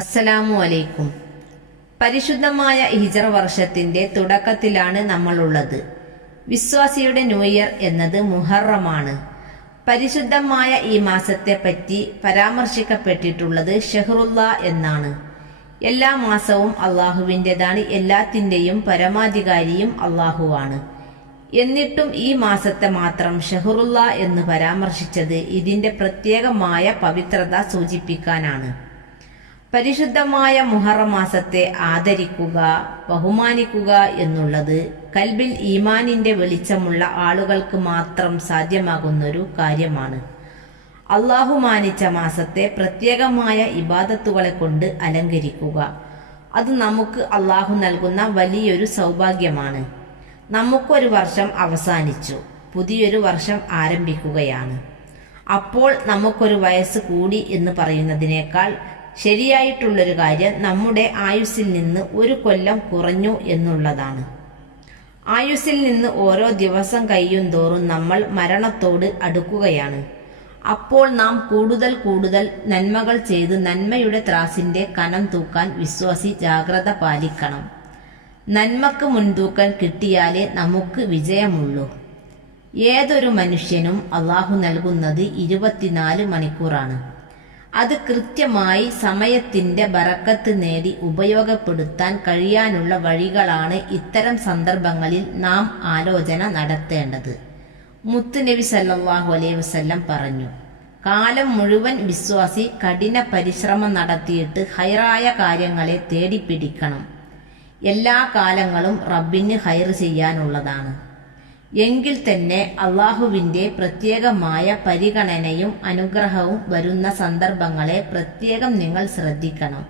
അസ്സലാമു അലൈക്കും. പരിശുദ്ധമായ ഹിജറ വർഷത്തിന്റെ തുടക്കത്തിലാണ് നമ്മളുള്ളത്. വിശ്വാസിയുടെ ന്യൂ ഇയർ എന്നത് മുഹറമാണ്. പരിശുദ്ധമായ ഈ മാസത്തെ പറ്റി പരാമർശിക്കപ്പെട്ടിട്ടുള്ളത് ഷഹ്റുല്ല എന്നാണ്. എല്ലാ മാസവും അള്ളാഹുവിൻ്റെതാണ്. എല്ലാത്തിൻ്റെയും പരമാധികാരിയും അള്ളാഹുവാണ്. എന്നിട്ടും ഈ മാസത്തെ മാത്രം ഷഹ്റുല്ല എന്ന് പരാമർശിച്ചത് ഇതിന്റെ പ്രത്യേകമായ പവിത്രത സൂചിപ്പിക്കാനാണ്. പരിശുദ്ധമായ മുഹറം മാസത്തെ ആദരിക്കുക, ബഹുമാനിക്കുക എന്നുള്ളത് കൽബിൽ ഈമാനിന്റെ വെളിച്ചമുള്ള ആളുകൾക്ക് മാത്രം സാധ്യമാകുന്നൊരു കാര്യമാണ്. അള്ളാഹു മാനിച്ച മാസത്തെ പ്രത്യേകമായ ഇബാദത്തുകളെ കൊണ്ട് അലങ്കരിക്കുക, അത് നമുക്ക് അള്ളാഹു നൽകുന്ന വലിയൊരു സൗഭാഗ്യമാണ്. നമുക്കൊരു വർഷം അവസാനിച്ചു, പുതിയൊരു വർഷം ആരംഭിക്കുകയാണ്. അപ്പോൾ നമുക്കൊരു വയസ്സ് കൂടി എന്ന് പറയുന്നതിനേക്കാൾ ശരിയായിട്ടുള്ളൊരു കാര്യം നമ്മുടെ ആയുസ്സിൽ നിന്ന് ഒരു കൊല്ലം കുറഞ്ഞു എന്നുള്ളതാണ്. ആയുസ്സിൽ നിന്ന് ഓരോ ദിവസം കഴിയും തോറും നമ്മൾ മരണത്തോട് അടുക്കുകയാണ്. അപ്പോൾ നാം കൂടുതൽ കൂടുതൽ നന്മകൾ ചെയ്ത് നന്മയുടെ ത്രാസിന്റെ കനം തൂക്കാൻ വിശ്വാസി ജാഗ്രത പാലിക്കണം. നന്മക്ക് മുൻതൂക്കം കിട്ടിയാലേ നമുക്ക് വിജയമുള്ളൂ. ഏതൊരു മനുഷ്യനും അള്ളാഹു നൽകുന്നത് 24 മണിക്കൂറാണ്. അത് കൃത്യമായി സമയത്തിന്റെ ബറക്കത്ത് നേടി ഉപയോഗപ്പെടുത്താൻ കഴിയാനുള്ള വഴികളാണ് ഇത്തരം സന്ദർഭങ്ങളിൽ നാം ആലോചന നടത്തേണ്ടത്. മുത്തുനബി സല്ലല്ലാഹു അലൈഹി വസല്ലം പറഞ്ഞു, കാലം മുഴുവൻ വിശ്വാസി കഠിന പരിശ്രമം നടത്തിയിട്ട് ഹൈറായ കാര്യങ്ങളെ തേടിപ്പിടിക്കണം. എല്ലാ കാലങ്ങളും റബ്ബിന് ഹൈർ ചെയ്യാനുള്ളതാണ്. എങ്കിൽ തന്നെ അള്ളാഹുവിൻ്റെ പ്രത്യേകമായ പരിഗണനയും അനുഗ്രഹവും വരുന്ന സന്ദർഭങ്ങളെ പ്രത്യേകം നിങ്ങൾ ശ്രദ്ധിക്കണം.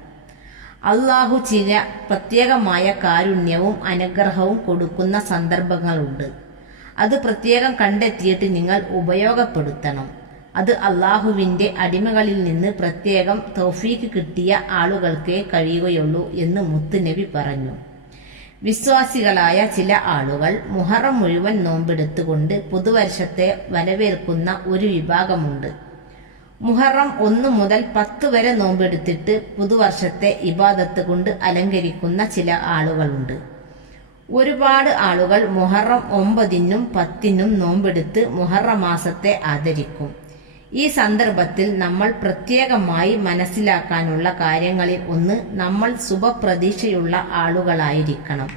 അള്ളാഹു ചില പ്രത്യേകമായ കാരുണ്യവും അനുഗ്രഹവും കൊടുക്കുന്ന സന്ദർഭങ്ങളുണ്ട്. അത് പ്രത്യേകം കണ്ടെത്തിയിട്ട് നിങ്ങൾ ഉപയോഗപ്പെടുത്തണം. അത് അള്ളാഹുവിൻ്റെ അടിമകളിൽ നിന്ന് പ്രത്യേകം തൗഫീക്ക് കിട്ടിയ ആളുകൾക്കേ കഴിയുകയുള്ളൂ എന്ന് മുത്തുനബി പറഞ്ഞു. വിശ്വാസികളായ ചില ആളുകൾ മുഹറം മുഴുവൻ നോമ്പെടുത്തുകൊണ്ട് പുതുവർഷത്തെ വരവേൽക്കുന്ന ഒരു വിഭാഗമുണ്ട്. മുഹറം 1 മുതൽ 10 വരെ നോമ്പെടുത്തിട്ട് പുതുവർഷത്തെ ഇബാദത്ത് കൊണ്ട് അലങ്കരിക്കുന്ന ചില ആളുകളുണ്ട്. ഒരുപാട് ആളുകൾ മുഹറം 9-നും 10-നും നോമ്പെടുത്ത് മുഹറം മാസത്തെ ആദരിക്കും. ഈ സന്ദർഭത്തിൽ നമ്മൾ പ്രത്യേകമായി മനസ്സിലാക്കാനുള്ള കാര്യങ്ങളിൽ ഒന്ന്, നമ്മൾ ശുഭപ്രതീക്ഷയുള്ള ആളുകളായിരിക്കണം.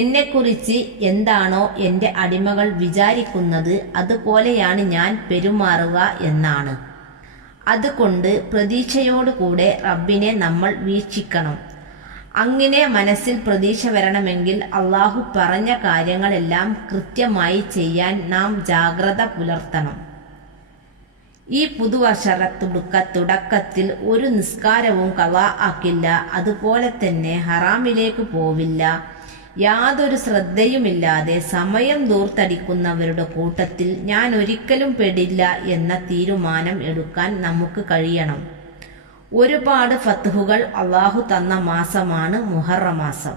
എന്നെക്കുറിച്ച് എന്താണോ എൻ്റെ അടിമകൾ വിചാരിക്കുന്നത് അതുപോലെയാണ് ഞാൻ പെരുമാറുക എന്നാണ്. അതുകൊണ്ട് പ്രതീക്ഷയോടുകൂടെ റബ്ബിനെ നമ്മൾ വീക്ഷിക്കണം. അങ്ങനെ മനസ്സിൽ പ്രതീക്ഷ വരണമെങ്കിൽ അള്ളാഹു പറഞ്ഞ കാര്യങ്ങളെല്ലാം കൃത്യമായി ചെയ്യാൻ നാം ജാഗ്രത പുലർത്തണം. ഈ പുതുവർഷ തുടക്കത്തിൽ ഒരു നിസ്കാരവും ഖളാ ആക്കില്ല. അതുപോലെ തന്നെ ഹറാമിലേക്ക് പോവില്ല. യാതൊരു ശ്രദ്ധയുമില്ലാതെ സമയം ദൂർത്തടിക്കുന്നവരുടെ കൂട്ടത്തിൽ ഞാൻ ഒരിക്കലും പെടില്ല എന്ന തീരുമാനം എടുക്കാൻ നമുക്ക് കഴിയണം. ഒരുപാട് ഫത്ഹുകൾ അള്ളാഹു തന്ന മാസമാണ് മുഹറം മാസം.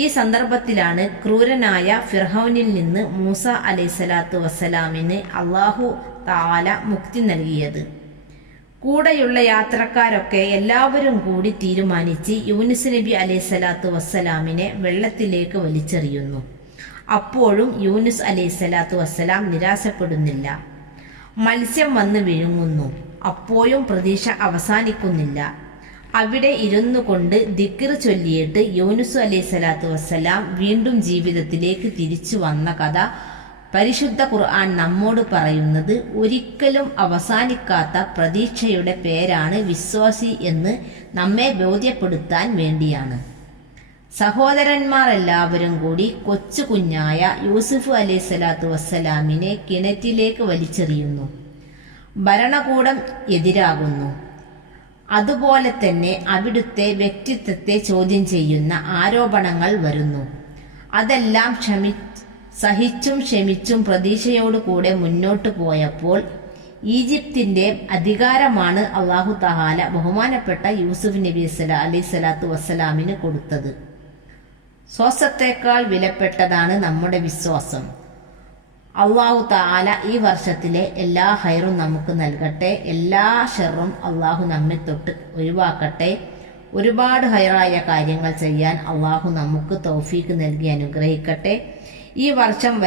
ഈ സന്ദർഭത്തിലാണ് ക്രൂരനായ ഫിർഔനിൽ നിന്ന് മൂസ അലൈഹിസ്സലാത്തു വസ്സലാമിന് അള്ളാഹു തആല മുക്തി നൽകിയത്. കൂടെയുള്ള യാത്രക്കാരൊക്കെ എല്ലാവരും കൂടി തീരുമാനിച്ച് യൂനുസ് നബി അലൈഹിസ്സലാത്തു വസ്സലാമിനെ വെള്ളത്തിലേക്ക് വലിച്ചെറിയുന്നു. അപ്പോഴും യൂനുസ് അലൈഹിസ്സലാത്തു വസ്സലാം നിരാശപ്പെടുന്നില്ല. മത്സ്യം വന്ന് വിഴുങ്ങുന്നു. അപ്പോഴും പ്രതീക്ഷ അവസാനിക്കുന്നില്ല. അവിടെ ഇരുന്നു കൊണ്ട് ദിക്ർ ചൊല്ലിയിട്ട് യൂനുസ് അലൈഹിസ്സലാത്തു വസ്സലാം വീണ്ടും ജീവിതത്തിലേക്ക് തിരിച്ചു വന്ന കഥ പരിശുദ്ധ ഖുർആൻ നമ്മോട് പറയുന്നത് ഒരിക്കലും അവസാനിക്കാത്ത പ്രതീക്ഷയുടെ പേരാണ് വിശ്വാസി എന്ന് നമ്മെ ബോധ്യപ്പെടുത്താൻ വേണ്ടിയാണ്. സഹോദരന്മാർ എല്ലാവരും കൂടി കൊച്ചു കുഞ്ഞായ യൂസുഫ് അലൈഹിസ്സലാത്തു വസ്സലാമിനെ കിണറ്റിലേക്ക് വലിച്ചെറിയുന്നു. ഭരണകൂടം എതിരാകുന്നു. അതുപോലെ തന്നെ അവിടുത്തെ വ്യക്തിത്വത്തെ ചോദ്യം ചെയ്യുന്ന ആരോപണങ്ങൾ വരുന്നു. അതെല്ലാം സഹിച്ചും ക്ഷമിച്ചും പ്രതീക്ഷയോടുകൂടെ മുന്നോട്ട് പോയപ്പോൾ ഈജിപ്തിന്റെ അധികാരമാണ് അള്ളാഹു തആല ബഹുമാനപ്പെട്ട യൂസുഫ് നബി അലൈഹിസ്സലാത്തു വസ്സലാമിന് കൊടുത്തത്. ശ്വാസത്തേക്കാൾ വിലപ്പെട്ടതാണ് നമ്മുടെ വിശ്വാസം. അള്ളാഹു തആല ഈ വർഷത്തിലെ എല്ലാ ഹൈറും നമുക്ക് നൽകട്ടെ. എല്ലാ ഷെറും അള്ളാഹു നമ്മെ തൊട്ട് ഒഴിവാക്കട്ടെ. ഒരുപാട് ഹൈറായ കാര്യങ്ങൾ ചെയ്യാൻ അള്ളാഹു നമുക്ക് തൗഫീക്ക് നൽകി അനുഗ്രഹിക്കട്ടെ. ഈ വർഷവും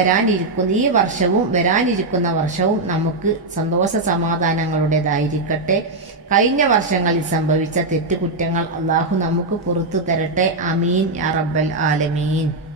വരാനിരിക്കുന്ന വർഷവും നമുക്ക് സന്തോഷ സമാധാനങ്ങളുടേതായിരിക്കട്ടെ. കഴിഞ്ഞ വർഷങ്ങളിൽ സംഭവിച്ച തെറ്റുകുറ്റങ്ങൾ അള്ളാഹു നമുക്ക് പുറത്തു തരട്ടെ. ആമീൻ യാ റബ്ബൽ ആലമീൻ.